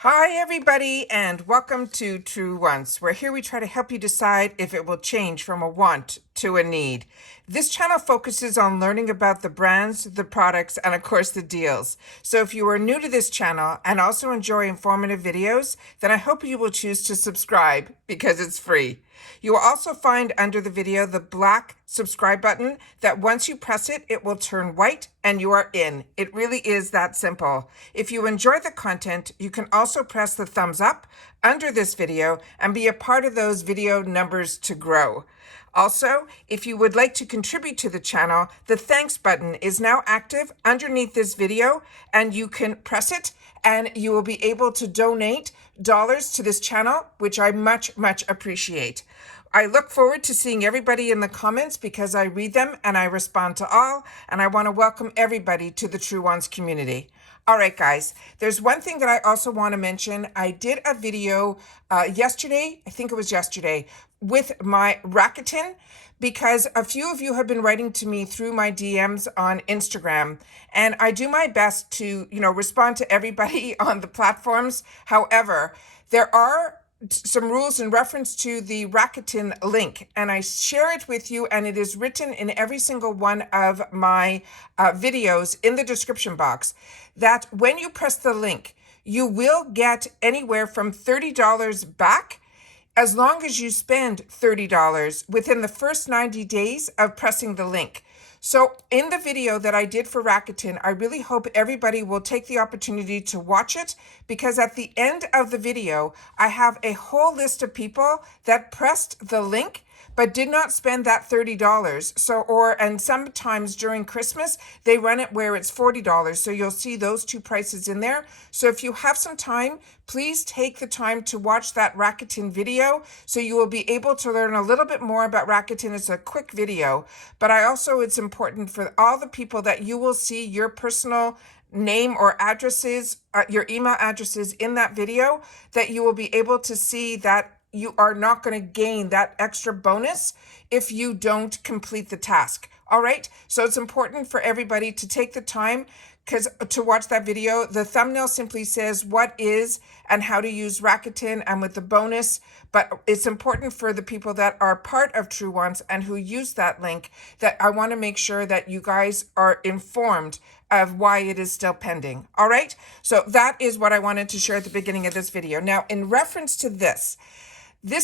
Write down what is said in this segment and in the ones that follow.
Hi, everybody, and welcome to Truewants, where here we try to help you decide if it will change from a want to a need. This channel focuses on learning about the brands, the products, and of course the deals. So if you are new to this channel and also enjoy informative videos, then I hope you will choose to subscribe because it's free. You will also find under the video the black subscribe button that once you press it, it will turn white and you are in. It really is that simple. If you enjoy the content, you can also press the thumbs up under this video and be a part of those video numbers to grow. Also, if you would like to contribute to the channel, the thanks button is now active underneath this video and you can press it and you will be able to donate dollars to this channel, which I much appreciate. I look forward to seeing everybody in the comments because I read them and I respond to all, and I want to welcome everybody to the Truewants community. All right, guys, there's one thing that I also want to mention. I did a video yesterday, I think it was yesterday, with my Rakuten, because a few of you have been writing to me through my DMs on Instagram, and I do my best to, respond to everybody on the platforms. However, there are some rules in reference to the Rakuten link, and I share it with you, and it is written in every single one of my videos in the description box, that when you press the link, you will get anywhere from $30 back as long as you spend $30 within the first 90 days of pressing the link. So in the video that I did for Rakuten, I really hope everybody will take the opportunity to watch it, because at the end of the video, I have a whole list of people that pressed the link but did not spend that $30. And sometimes during Christmas, they run it where it's $40. So you'll see those two prices in there. So if you have some time, please take the time to watch that Rakuten video so you will be able to learn a little bit more about Rakuten. It's a quick video, but it's important for all the people that you will see your personal name or addresses, your email addresses in that video, that you will be able to see that you are not going to gain that extra bonus if you don't complete the task. All right. So it's important for everybody to take the time to watch that video. The thumbnail simply says what is and how to use Rakuten and with the bonus. But it's important for the people that are part of Truewants and who use that link, that I want to make sure that you guys are informed of why it is still pending. All right. So that is what I wanted to share at the beginning of this video. Now, in reference to this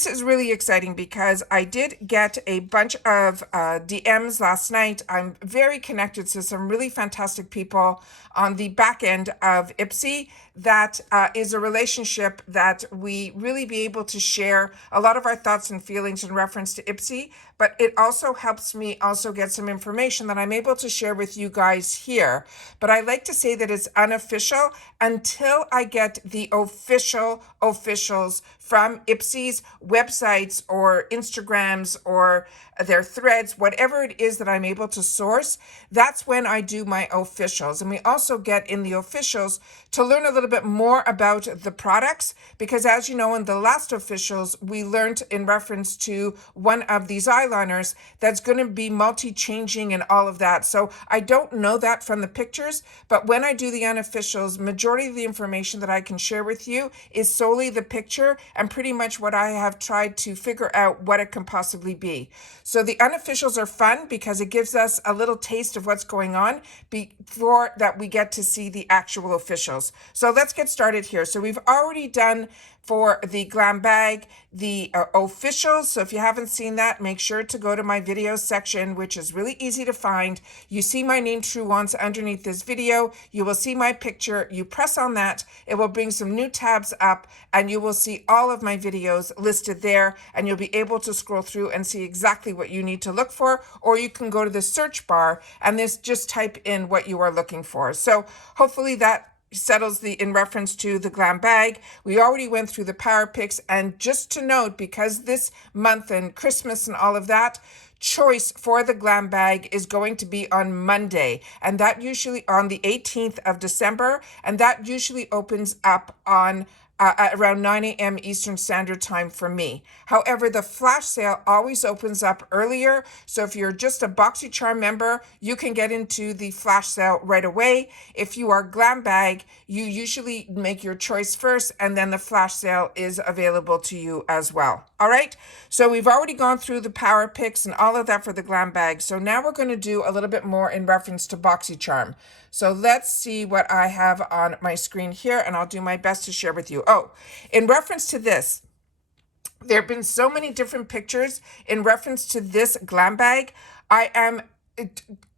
is really exciting because I did get a bunch of DMs last night. I'm very connected to some really fantastic people on the back end of IPSY. That is a relationship that we really be able to share a lot of our thoughts and feelings in reference to IPSY, but it also helps me also get some information that I'm able to share with you guys here. But I like to say that it's unofficial until I get the officials from IPSY's websites or Instagrams or their threads, whatever it is that I'm able to source. That's when I do my officials. And we also get in the officials to learn a little bit more about the products, because as you know, in the last officials, we learned in reference to one of these eyeliners that's going to be multi-changing and all of that. So I don't know that from the pictures, but when I do the unofficials, majority of the information that I can share with you is solely the picture and pretty much what I have tried to figure out what it can possibly be. So the unofficials are fun because it gives us a little taste of what's going on before that we get to see the actual officials. So let's get started here. So we've already done for the glam bag, the officials. So if you haven't seen that, make sure to go to my videos section, which is really easy to find. You see my name, Truewants, underneath this video. You will see my picture. You press on that. It will bring some new tabs up and you will see all of my videos listed there, and you'll be able to scroll through and see exactly what you need to look for, or you can go to the search bar and just type in what you are looking for. So hopefully that settles in reference to the glam bag. We already went through the power picks, and just to note, because this month and Christmas and all of that, choice for the glam bag is going to be on Monday, and that usually on the 18th of December, and that usually opens up on at around 9 a.m. Eastern Standard Time for me. However, the flash sale always opens up earlier. So if you're just a Boxycharm member, you can get into the flash sale right away. If you are Glam Bag, you usually make your choice first, and then the flash sale is available to you as well. All right. So we've already gone through the power picks and all of that for the Glam Bag. So now we're going to do a little bit more in reference to Boxycharm. So let's see what I have on my screen here, and I'll do my best to share with you. Oh, in reference to this, there have been so many different pictures in reference to this Glam Bag. I am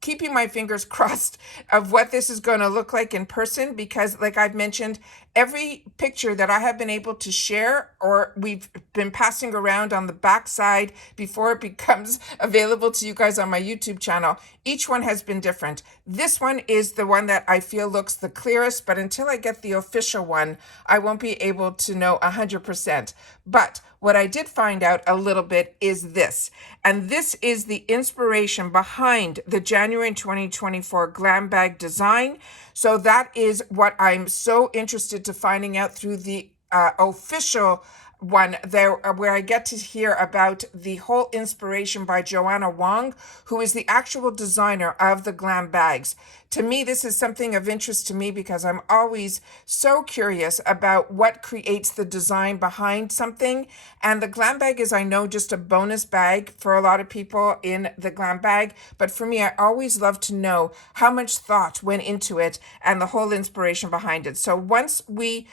keeping my fingers crossed of what this is going to look like in person, because like I've mentioned, every picture that I have been able to share or we've been passing around on the back side before it becomes available to you guys on my YouTube channel, each one has been different. This one is the one that I feel looks the clearest, but until I get the official one, I won't be able to know 100%. But what I did find out a little bit is this, and this is the inspiration behind the January 2024 Glam Bag design. So that is what I'm so interested to finding out through the official one there, where I get to hear about the whole inspiration by Joanna Wong, who is the actual designer of the Glam Bags. To me, this is something of interest to me because I'm always so curious about what creates the design behind something. And the Glam Bag is, I know, just a bonus bag for a lot of people in the Glam Bag. But for me, I always love to know how much thought went into it and the whole inspiration behind it. So once we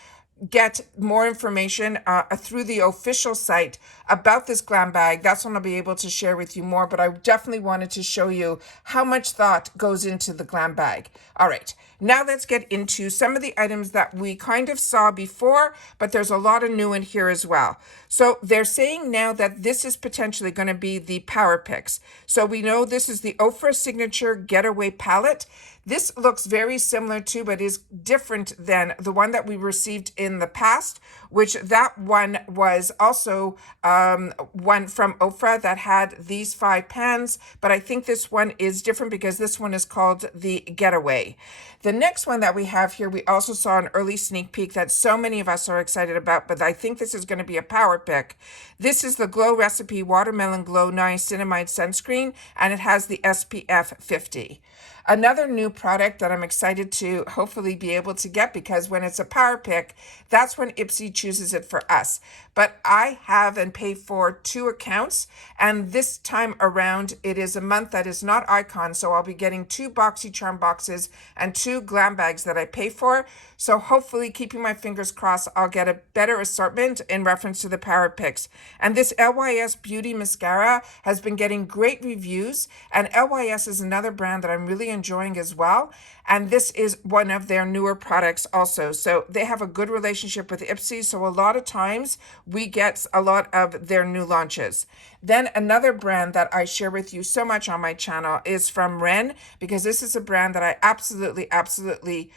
get more information through the official site about this Glam Bag, that's when I'll be able to share with you more. But I definitely wanted to show you how much thought goes into the Glam Bag. All right, now let's get into some of the items that we kind of saw before, but there's a lot of new in here as well. So they're saying now that this is potentially going to be the Power Picks. So we know this is the Ofra Signature Getaway Palette. This looks very similar to, but is different than the one that we received in the past, which that one was also one from Ofra that had these 5 pans. But I think this one is different because this one is called the Getaway. The next one that we have here, we also saw an early sneak peek that so many of us are excited about, but I think this is going to be a power pick. This is the Glow Recipe Watermelon Glow Niacinamide Sunscreen, and it has the SPF 50. Another new product that I'm excited to hopefully be able to get, because when it's a power pick, that's when IPSY chooses it for us. But I have and pay for 2 accounts, and this time around it is a month that is not Icon, so I'll be getting 2 Boxycharm boxes and 2 Glam Bags that I pay for. So hopefully, keeping my fingers crossed, I'll get a better assortment in reference to the power picks. And this LYS Beauty Mascara has been getting great reviews, and LYS is another brand that I'm really enjoying as well. And this is one of their newer products also. So they have a good relationship with IPSY. So a lot of times we get a lot of their new launches. Then another brand that I share with you so much on my channel is from Ren, because this is a brand that I absolutely,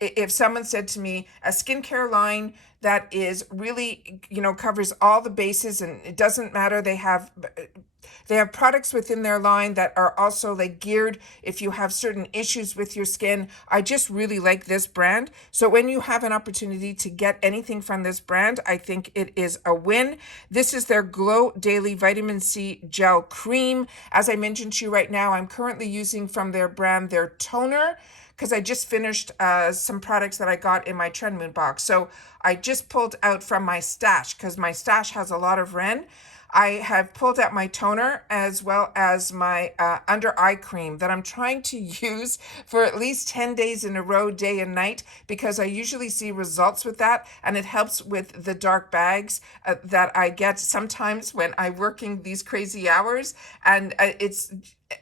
if someone said to me, a skincare line that is really, covers all the bases, and it doesn't matter, they have products within their line that are also like geared if you have certain issues with your skin. I just really like this brand. So when you have an opportunity to get anything from this brand, I think it is a win. This is their Glow Daily Vitamin C Gel Cream. As I mentioned to you right now, I'm currently using from their brand their toner, because I just finished some products that I got in my Trend Moon box. So I just pulled out from my stash, because my stash has a lot of Ren. I have pulled out my toner as well as my under eye cream that I'm trying to use for at least 10 days in a row, day and night, because I usually see results with that, and it helps with the dark bags that I get sometimes when I'm working these crazy hours. And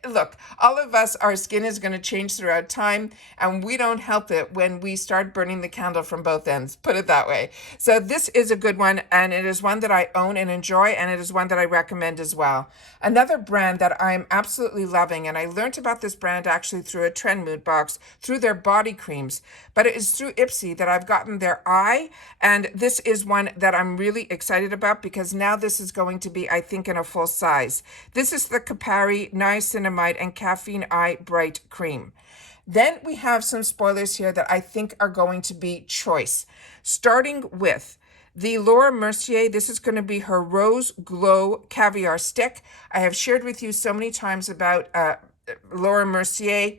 look, all of us, our skin is going to change throughout time, and we don't help it when we start burning the candle from both ends, put it that way. So this is a good one, and it is one that I own and enjoy, and it is one that I recommend as well. Another brand that I'm absolutely loving, and I learned about this brand actually through a Trend Mood box, through their body creams, but it is through IPSY that I've gotten their eye, and this is one that I'm really excited about, because now this is going to be, I think, in a full size. This is the Capari Niacinamide and Caffeine Eye Bright Cream. Then we have some spoilers here that I think are going to be choice, starting with The Laura Mercier, this is going to be her Rose Glow Caviar Stick. I have shared with you so many times about Laura Mercier.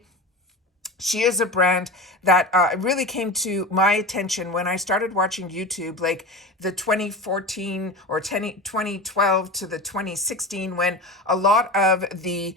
She is a brand that really came to my attention when I started watching YouTube, like the 2014 or 2012 to the 2016, when a lot of the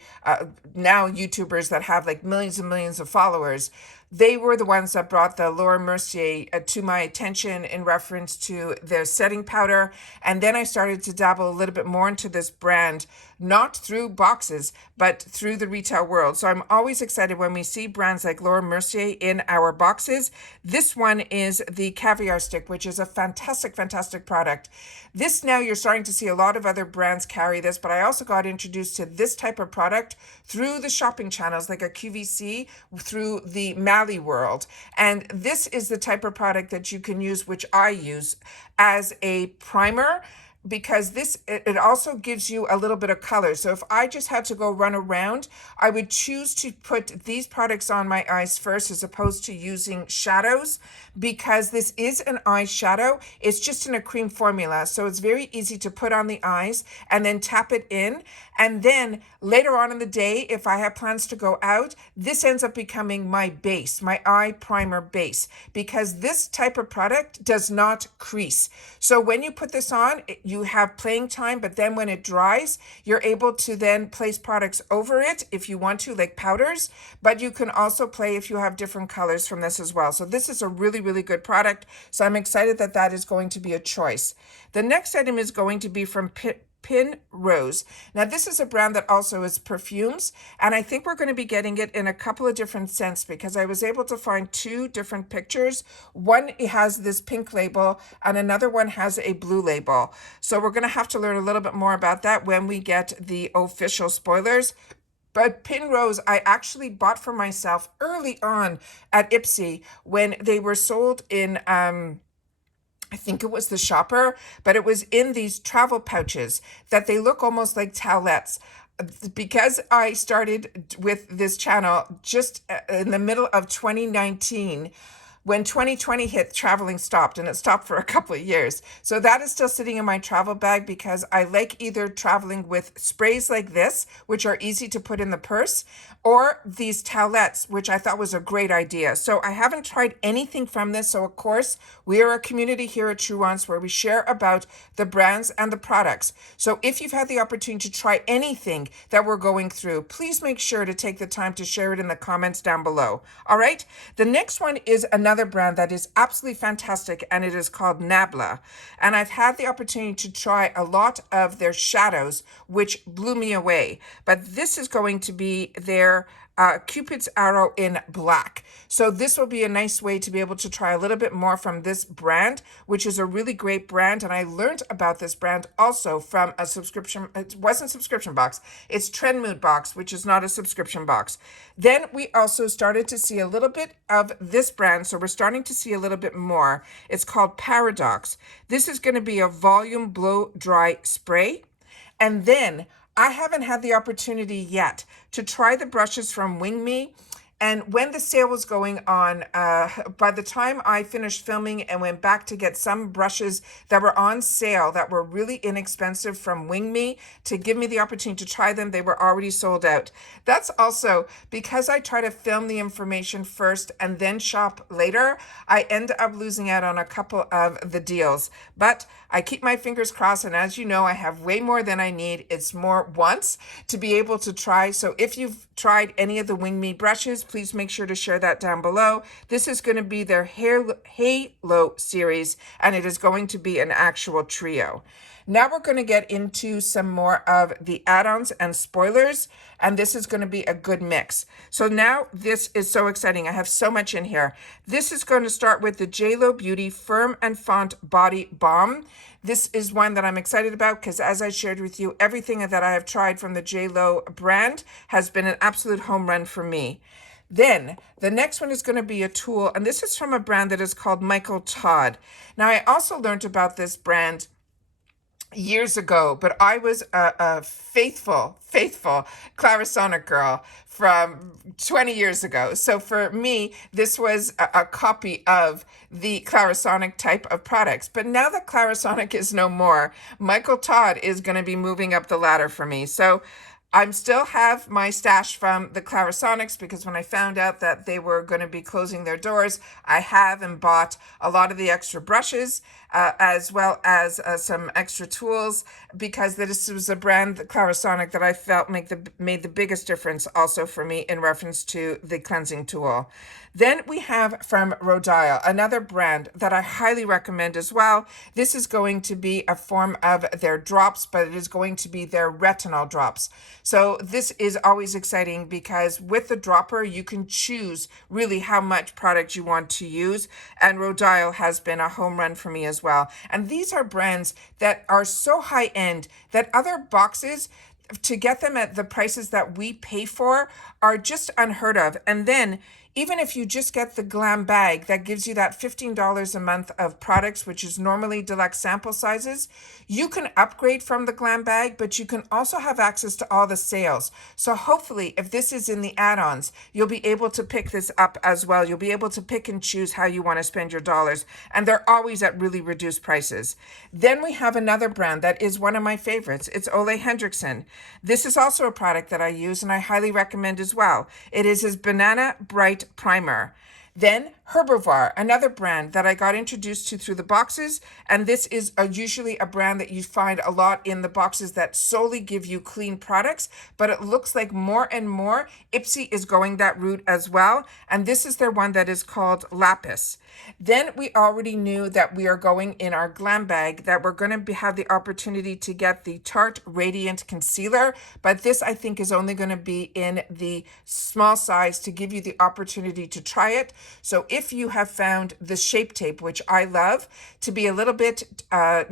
now YouTubers that have like millions and millions of followers, they were the ones that brought the Laura Mercier to my attention in reference to their setting powder. And then I started to dabble a little bit more into this brand, not through boxes, but through the retail world. So I'm always excited when we see brands like Laura Mercier in our boxes. This one is the Caviar Stick, which is a fantastic, fantastic product. This now you're starting to see a lot of other brands carry this, but I also got introduced to this type of product through the shopping channels like a QVC, through the Mally world. And this is the type of product that you can use, which I use as a primer, because this, it also gives you a little bit of color. So if I just had to go run around, I would choose to put these products on my eyes first as opposed to using shadows, because this is an eyeshadow. It's just in a cream formula, so it's very easy to put on the eyes and then tap it in. And then later on in the day, if I have plans to go out, this ends up becoming my base, my eye primer base, because this type of product does not crease. So when you put this on, you have playing time, but then when it dries, you're able to then place products over it if you want to, like powders, but you can also play if you have different colors from this as well. So this is a really, really good product. So I'm excited that that is going to be a choice. The next item is going to be from Pin Rose. Now this is a brand that also is perfumes, and I think we're going to be getting it in a couple of different scents, because I was able to find two different pictures. One has this pink label and another one has a blue label. So we're going to have to learn a little bit more about that when we get the official spoilers. But Pin Rose, I actually bought for myself early on at IPSY when they were sold in I think it was the Shopper, but it was in these travel pouches that they look almost like towelettes. Because I started with this channel just in the middle of 2019, when 2020 hit, traveling stopped, and it stopped for a couple of years. So that is still sitting in my travel bag, because I like either traveling with sprays like this, which are easy to put in the purse, or these towelettes, which I thought was a great idea. So I haven't tried anything from this. So of course, we are a community here at Truewants where we share about the brands and the products. So if you've had the opportunity to try anything that we're going through, please make sure to take the time to share it in the comments down below. All right. The next one is another brand that is absolutely fantastic, and it is called Nabla. And I've had the opportunity to try a lot of their shadows, which blew me away. But this is going to be their Cupid's Arrow in black. So this will be a nice way to be able to try a little bit more from this brand, which is a really great brand. And I learned about this brand also from a subscription. It wasn't subscription box. It's Trend Mood box, which is not a subscription box. Then we also started to see a little bit of this brand. So we're starting to see a little bit more. It's called Paradox. This is going to be a volume blow dry spray. And then I haven't had the opportunity yet to try the brushes from Wing Me. And when the sale was going on, by the time I finished filming and went back to get some brushes that were on sale that were really inexpensive from Wing Me to give me the opportunity to try them, they were already sold out. That's also because I try to film the information first and then shop later. I end up losing out on a couple of the deals, but I keep my fingers crossed. And as you know, I have way more than I need. It's more wants to be able to try. So if you've tried any of the Wing Me brushes, please make sure to share that down below. This is going to be their Halo series, and it is going to be an actual trio. Now we're going to get into some more of the add-ons and spoilers, and this is going to be a good mix. So now this is so exciting. I have so much in here. This is going to start with the JLo Beauty Firm and Font Body Balm. This is one that I'm excited about because, as I shared with you, everything that I have tried from the JLo brand has been an absolute home run for me. Then the next one is going to be a tool, and this is from a brand that is called Michael Todd. Now, I also learned about this brand years ago, but I was a faithful Clarisonic girl from 20 years ago. So for me, this was a copy of the Clarisonic type of products. But now that Clarisonic is no more, Michael Todd is going to be moving up the ladder for me. So I'm still have my stash from the Clarisonics, because when I found out that they were going to be closing their doors, I have and bought a lot of the extra brushes, as well as some extra tools, because this was a brand, the Clarisonic, that I felt made the biggest difference also for me in reference to the cleansing tool. Then we have from Rodial, another brand that I highly recommend as well. This is going to be a form of their drops, but it is going to be their retinol drops. So this is always exciting, because with the dropper, you can choose really how much product you want to use. And Rodial has been a home run for me as well. And these are brands that are so high end that other boxes, to get them at the prices that we pay for, are just unheard of. And then even if you just get the glam bag that gives you that $15 a month of products, which is normally deluxe sample sizes, you can upgrade from the glam bag, but you can also have access to all the sales. So hopefully, if this is in the add-ons, you'll be able to pick this up as well. You'll be able to pick and choose how you want to spend your dollars, and they're always at really reduced prices. Then we have another brand that is one of my favorites. It's Ole Henriksen. This is also a product that I use and I highly recommend as well. It is his Banana Bright Primer. Then Herbivore, another brand that I got introduced to through the boxes, and this is usually a brand that you find a lot in the boxes that solely give you clean products, but it looks like more and more IPSY is going that route as well, and this is their one that is called Lapis. Then we already knew that we are going in our glam bag, that we're going to have the opportunity to get the Tarte Radiant Concealer, but this I think is only going to be in the small size to give you the opportunity to try it. So if you have found the Shape Tape, which I love, to be a little bit I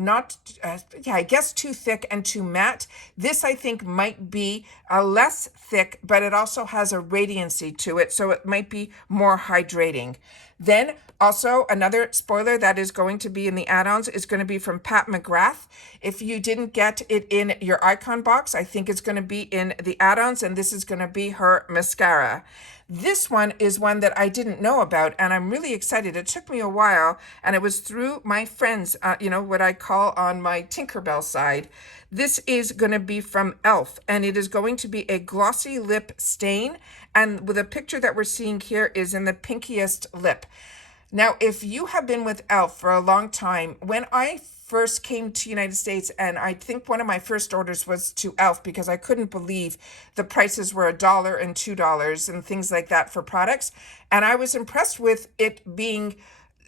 guess too thick and too matte, this I think might be less thick, but it also has a radiancy to it, so it might be more hydrating. Then also another spoiler that is going to be in the add-ons is going to be from Pat McGrath. If you didn't get it in your icon box, I think it's going to be in the add-ons, and this is going to be her mascara. This one is one that I didn't know about, and I'm really excited. It took me a while, and it was through my friends, what I call on my Tinkerbell side. This is going to be from e.l.f., and it is going to be a glossy lip stain, and with the picture that we're seeing here is in the pinkiest lip. Now, if you have been with e.l.f. for a long time, when I first came to United States, and I think one of my first orders was to e.l.f. because I couldn't believe the prices were $1 and $2 and things like that for products. And I was impressed with it being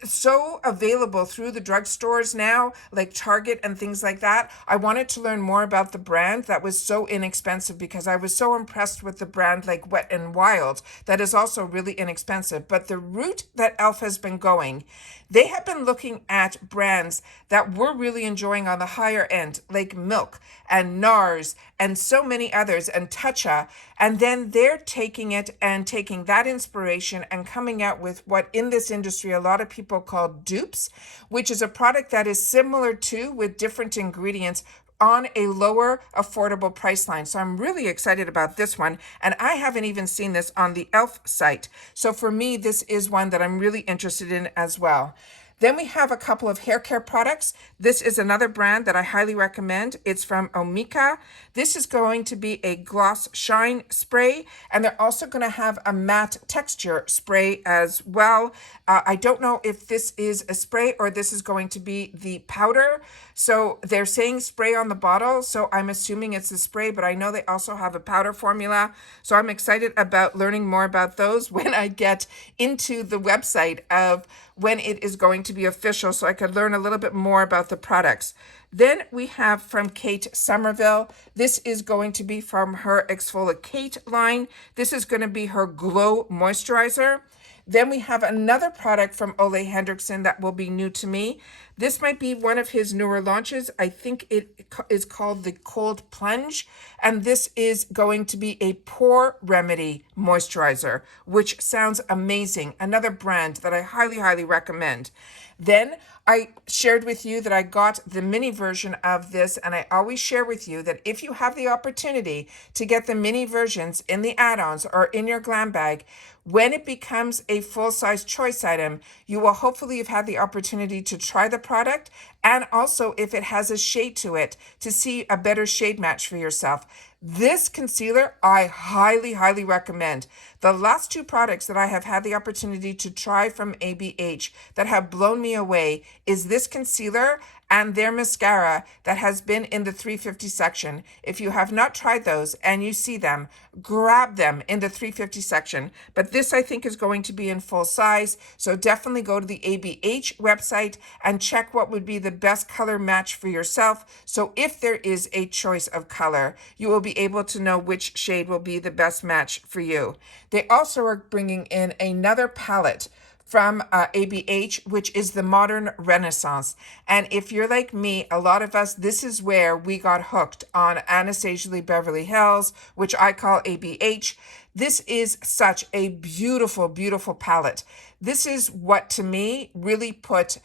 so available through the drugstores now, like Target and things like that. I wanted to learn more about the brand that was so inexpensive, because I was so impressed with the brand like Wet n Wild that is also really inexpensive. But the route that e.l.f. has been going, they have been looking at brands that we're really enjoying on the higher end, like Milk and NARS and so many others, and Tatcha, and then they're taking it and taking that inspiration and coming out with what in this industry a lot of people call dupes, which is a product that is similar to, with different ingredients, on a lower affordable price line. So I'm really excited about this one, and I haven't even seen this on the e.l.f. site. So for me, this is one that I'm really interested in as well. Then we have a couple of hair care products. This is another brand that I highly recommend. It's from Omika. This is going to be a gloss shine spray, and they're also going to have a matte texture spray as well. I don't know if this is a spray or this is going to be the powder. So they're saying spray on the bottle, so I'm assuming it's a spray, but I know they also have a powder formula. So I'm excited about learning more about those when I get into the website of when it is going to be official, so I could learn a little bit more about the products. Then we have from Kate Somerville. This is going to be from her Exfoliate line. This is going to be her Glow Moisturizer. Then we have another product from Ole Henriksen that will be new to me. This might be one of his newer launches. I think it is called the Cold Plunge, and this is going to be a pore remedy moisturizer, which sounds amazing. Another brand that I highly, highly recommend. Then I shared with you that I got the mini version of this, and I always share with you that if you have the opportunity to get the mini versions in the add-ons or in your glam bag, when it becomes a full-size choice item, you will hopefully have had the opportunity to try the product, and also if it has a shade to it, to see a better shade match for yourself. This concealer, I highly, highly recommend. The last two products that I have had the opportunity to try from ABH that have blown me away is this concealer and their mascara that has been in the 350 section. If you have not tried those and you see them, grab them in the 350 section. But this I think is going to be in full size. So definitely go to the ABH website and check what would be the best color match for yourself. So if there is a choice of color, you will be able to know which shade will be the best match for you. They also are bringing in another palette from ABH, which is the Modern Renaissance. And if you're like me, a lot of us, this is where we got hooked on Anastasia Lee Beverly Hills, which I call ABH. This is such a beautiful, beautiful palette. This is what, to me, really put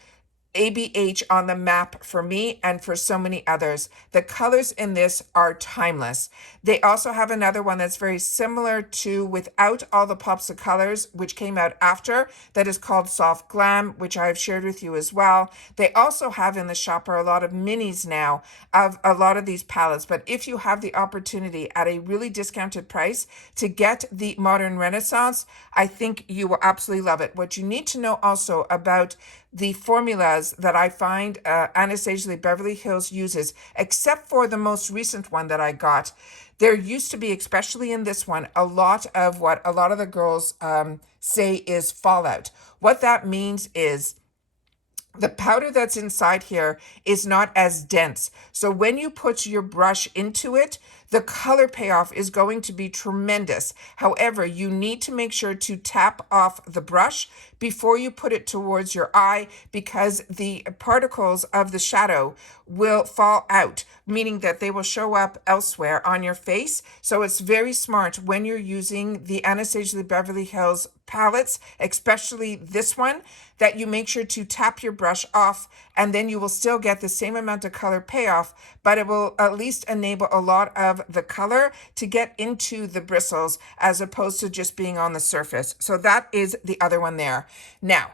ABH on the map for me and for so many others. The colors in this are timeless. They also have another one that's very similar to Without All the Pops of Colors, which came out after, that is called Soft Glam, which I have shared with you as well. They also have in the shopper a lot of minis now of a lot of these palettes, but if you have the opportunity at a really discounted price to get the Modern Renaissance, I think you will absolutely love it. What you need to know also about the formulas that I find Anastasia Lee Beverly Hills uses, except for the most recent one that I got, there used to be, especially in this one, a lot of what a lot of the girls say is fallout. What that means is the powder that's inside here is not as dense. So when you put your brush into it, the color payoff is going to be tremendous. However, you need to make sure to tap off the brush before you put it towards your eye, because the particles of the shadow will fall out, meaning that they will show up elsewhere on your face. So it's very smart when you're using the Anastasia Lee Beverly Hills palettes, especially this one, that you make sure to tap your brush off, and then you will still get the same amount of color payoff, but it will at least enable a lot of the color to get into the bristles as opposed to just being on the surface. So that is the other one there. Now,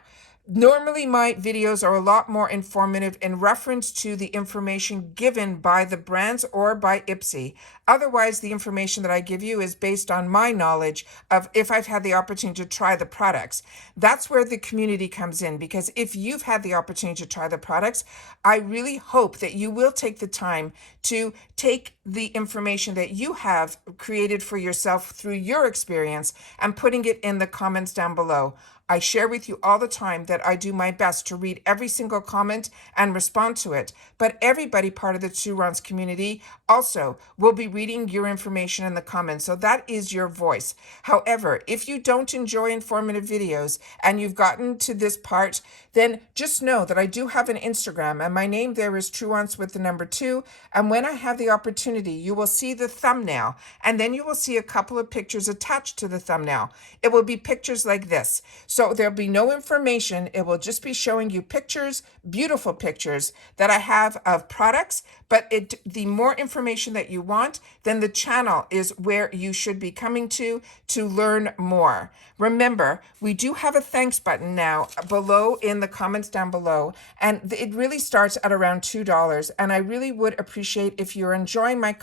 normally my videos are a lot more informative in reference to the information given by the brands or by IPSY. Otherwise, the information that I give you is based on my knowledge of if I've had the opportunity to try the products. That's where the community comes in, because if you've had the opportunity to try the products, I really hope that you will take the time to take the information that you have created for yourself through your experience and putting it in the comments down below. I share with you all the time that I do my best to read every single comment and respond to it, but everybody part of the Truewants community also will be reading your information in the comments, so that is your voice. However, if you don't enjoy informative videos and you've gotten to this part, then just know that I do have an Instagram, and my name there is Truewants with the number 2, and when I have the opportunity, you will see the thumbnail, and then you will see a couple of pictures attached to the thumbnail. It will be pictures like this. So there'll be no information. It will just be showing you pictures, beautiful pictures that I have of products. But the more information that you want, then the channel is where you should be coming to learn more. Remember, we do have a thanks button now below in the comments down below, and it really starts at around $2. And I really would appreciate if you're enjoying my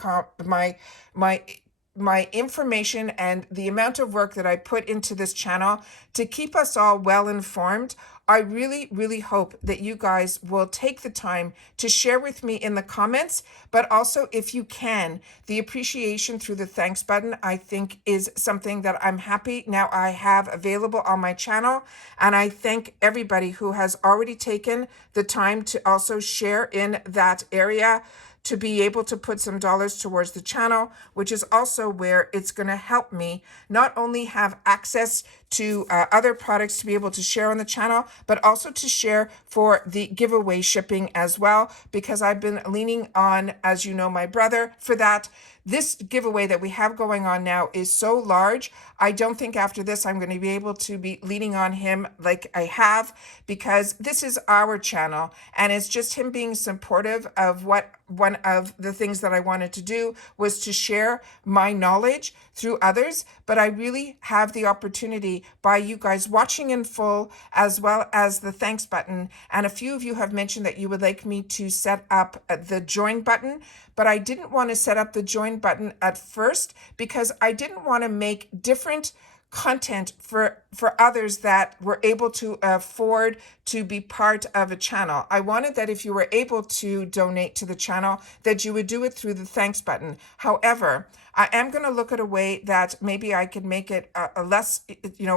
information and the amount of work that I put into this channel to keep us all well informed. I really, really hope that you guys will take the time to share with me in the comments, but also if you can, the appreciation through the thanks button, I think is something that I'm happy now I have available on my channel. And I thank everybody who has already taken the time to also share in that area, to be able to put some dollars towards the channel, which is also where it's going to help me not only have access to other products to be able to share on the channel, but also to share for the giveaway shipping as well, because I've been leaning on, as you know, my brother for that. This giveaway that we have going on now is so large. I don't think after this I'm going to be able to be leaning on him like I have, because this is our channel and it's just him being supportive of what one of the things that I wanted to do was to share my knowledge through others. But I really have the opportunity by you guys watching in full, as well as the thanks button. And a few of you have mentioned that you would like me to set up the join button, but I didn't want to set up the join button at first because I didn't want to make different content for others that were able to afford to be part of a channel. I wanted that if you were able to donate to the channel, that you would do it through the thanks button. However, I am going to look at a way that maybe I could make it a less,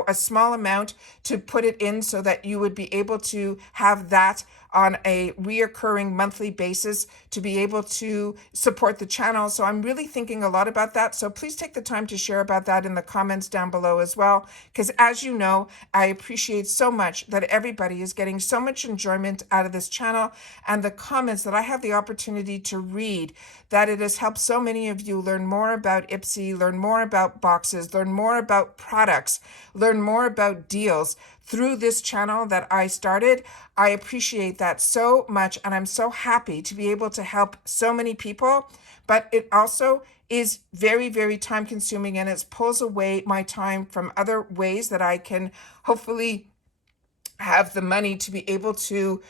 a small amount to put it in so that you would be able to have that on a reoccurring monthly basis to be able to support the channel. So I'm really thinking a lot about that. So please take the time to share about that in the comments down below as well. Because as you know, I appreciate so much that everybody is getting so much enjoyment out of this channel, and the comments that I have the opportunity to read, that it has helped so many of you learn more about IPSY, learn more about boxes, learn more about products, learn more about deals through this channel that I started. I appreciate that so much, and I'm so happy to be able to help so many people. But it also is very, very time consuming, and it pulls away my time from other ways that I can hopefully have the money to be able to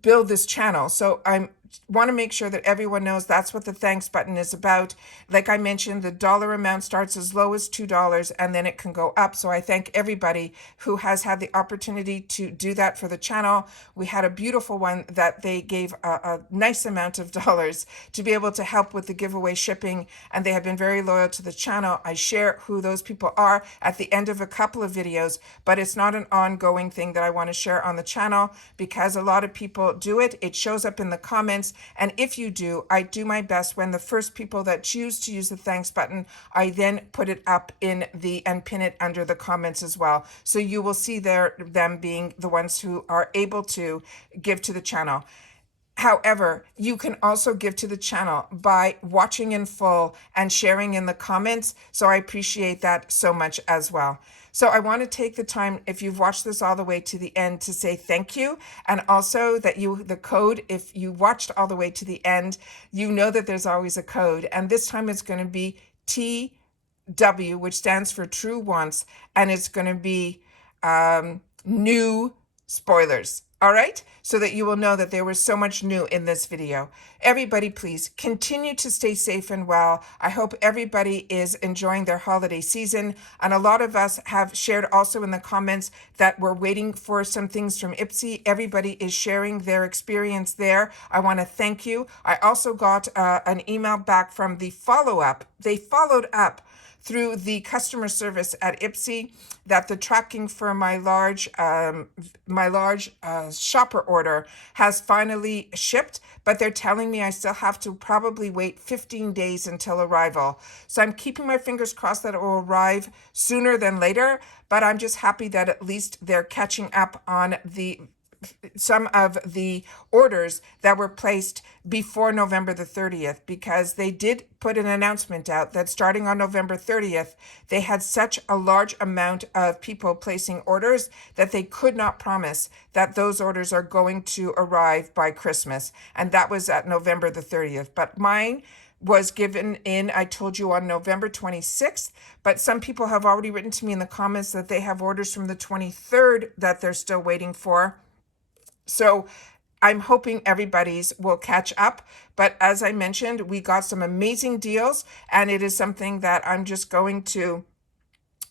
build this channel. So I want to make sure that everyone knows that's what the thanks button is about. Like I mentioned, the dollar amount starts as low as $2 and then it can go up. So I thank everybody who has had the opportunity to do that for the channel. We had a beautiful one that they gave a nice amount of dollars to be able to help with the giveaway shipping, and they have been very loyal to the channel. I share who those people are at the end of a couple of videos, but it's not an ongoing thing that I want to share on the channel because a lot of people do it. It shows up in the comments. And if you do, I do my best when the first people that choose to use the thanks button, I then put it up and pin it under the comments as well. So you will see them being the ones who are able to give to the channel. However, you can also give to the channel by watching in full and sharing in the comments. So I appreciate that so much as well. So I want to take the time, if you've watched this all the way to the end, to say thank you. And also that the code, if you watched all the way to the end, you know that there's always a code. And this time it's going to be TW, which stands for Truewants. And it's going to be new spoilers. All right, so that you will know that there was so much new in this video. Everybody, please continue to stay safe and well. I hope everybody is enjoying their holiday season. And a lot of us have shared also in the comments that we're waiting for some things from IPSY. Everybody is sharing their experience there. I want to thank you. I also got an email back from the follow-up. They followed up through the customer service at IPSY that the tracking for my large shopper order has finally shipped, but they're telling me I still have to probably wait 15 days until arrival. So I'm keeping my fingers crossed that it will arrive sooner than later, but I'm just happy that at least they're catching up on some of the orders that were placed before November the 30th, because they did put an announcement out that starting on November 30th, they had such a large amount of people placing orders that they could not promise that those orders are going to arrive by Christmas. And that was at November the 30th. But mine was given in, I told you, on November 26th, but some people have already written to me in the comments that they have orders from the 23rd that they're still waiting for. So I'm hoping everybody's will catch up. But as I mentioned, we got some amazing deals, and it is something that I'm just going to,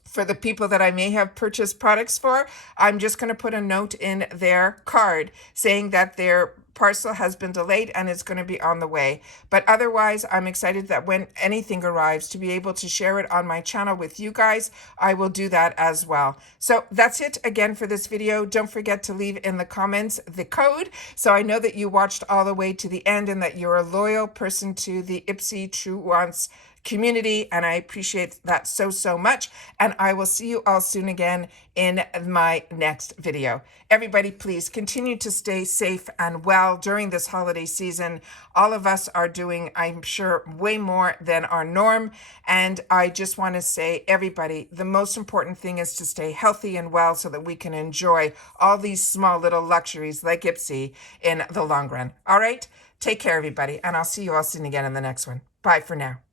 for the people that I may have purchased products for, I'm just going to put a note in their card saying that their parcel has been delayed and it's going to be on the way. But otherwise, I'm excited that when anything arrives to be able to share it on my channel with you guys. I will do that as well. So that's it again for this video. Don't forget to leave in the comments the code, so I know that you watched all the way to the end and that you're a loyal person to the IPSY Truewants community, and I appreciate that so, so much. And I will see you all soon again in my next video. Everybody, please continue to stay safe and well during this holiday season. All of us are doing, I'm sure, way more than our norm. And I just want to say, everybody, the most important thing is to stay healthy and well so that we can enjoy all these small little luxuries like IPSY in the long run. All right? Take care, everybody. And I'll see you all soon again in the next one. Bye for now.